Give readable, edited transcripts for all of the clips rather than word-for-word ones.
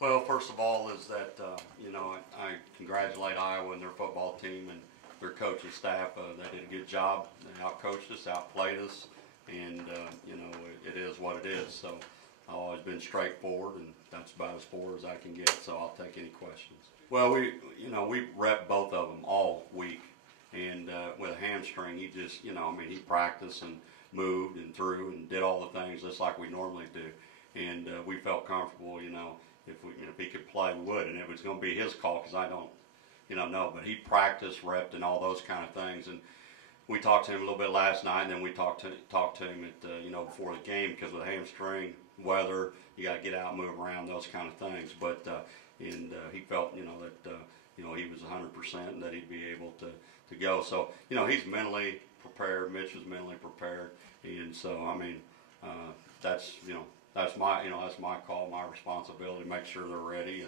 Well, first of all, is that I congratulate Iowa and their football team and their coaching staff. They did a good job. They outcoached us, outplayed us, and it is what it is. So I've always been straightforward, and that's about as forward as I can get. So I'll take any questions. Well, we repped both of them all week, and with a hamstring, he just he practiced and moved and threw and did all the things just like we normally do, and we felt comfortable, if he could play, we would, and it was going to be his call because I don't, know. But he practiced, repped, and all those kind of things. And we talked to him a little bit last night, and then we talked to him at before the game because with a hamstring, weather, you got to get out, and move around, those kind of things. But he felt, that he was 100% and that he'd be able to go. So he's mentally prepared. Mitch was mentally prepared, and so that's that's my call, my responsibility to make sure they're ready,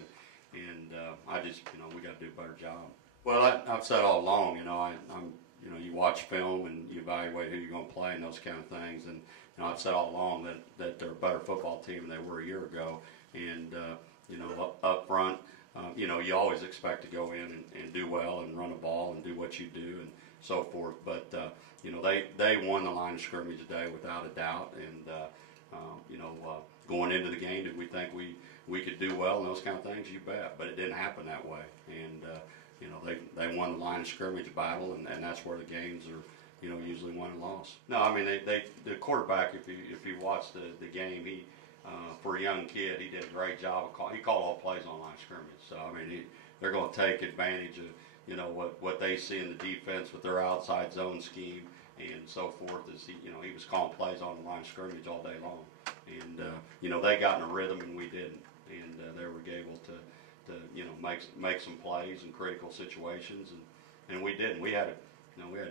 and I just we got to do a better job. Well, I've said all along, you watch film and you evaluate who you're going to play and those kind of things, and I've said all along that they're a better football team than they were a year ago, and up front, you always expect to go in and do well and run a ball and do what you do and so forth, but they won the line of scrimmage today without a doubt, and going into the game, did we think we could do well and those kind of things? You bet, but it didn't happen that way, and they won the line of scrimmage battle, and that's where the games are usually won and lost. No, the quarterback, if you watch the game, he for a young kid, he did a great job he called all plays on line of scrimmage. So they're going to take advantage of what they see in the defense with their outside zone scheme and so forth. Is he was calling plays on the line of scrimmage all day long, and they got in a rhythm and we didn't, and they were able to make some plays in critical situations, and we didn't. We had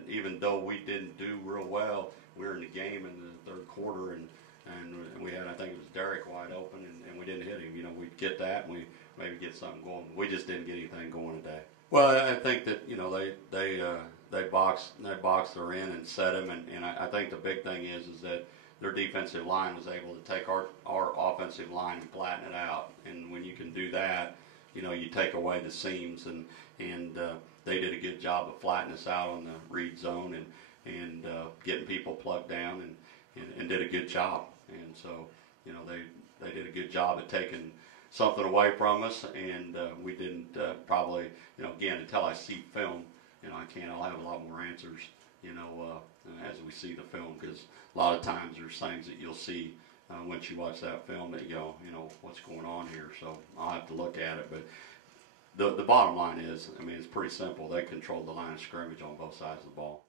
even though we didn't do real well, we were in the game in the third quarter, and we had, I think it was Derek wide open, and we didn't hit him. We'd get that and we maybe get something going. We just didn't get anything going today. Well, I think that they boxed her in and set him, and I think the big thing is that their defensive line was able to take our offensive line and flatten it out. And when you can do that, you take away the seams, and they did a good job of flattening us out on the read zone and getting people plugged down and did a good job. And so they did a good job of taking something away from us, and we didn't probably, again, until I see film, I'll have a lot more answers, as we see the film, because a lot of times there's things that you'll see once you watch that film that you go, what's going on here? So I'll have to look at it, but the bottom line is, it's pretty simple. They controlled the line of scrimmage on both sides of the ball.